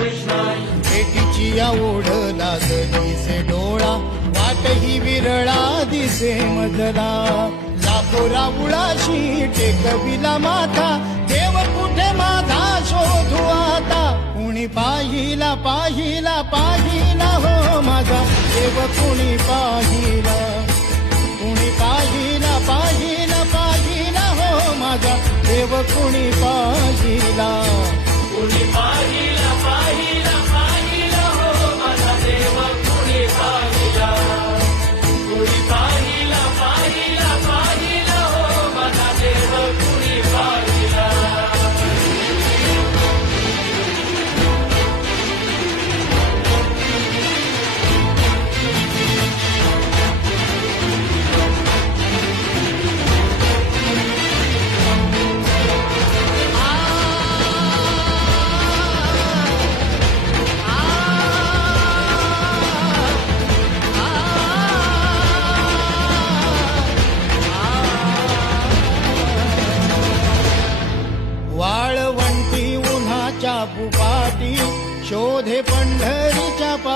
भेटीची आवड ओढ लागली से डोळा. वाट ही विरळा दिसे मजला लाखो राऊळाशी टेकविला माथा. देव कुठे माझा शोधू आता? कुणी पाहिला पाहिला पाहिला हो माझा. देव कुणी पाहिला? कुणी पाहिला पाहिला पाहिला हो माझा. देव कुणी पाहिला? शोधे पंढरीच्या पायवाटी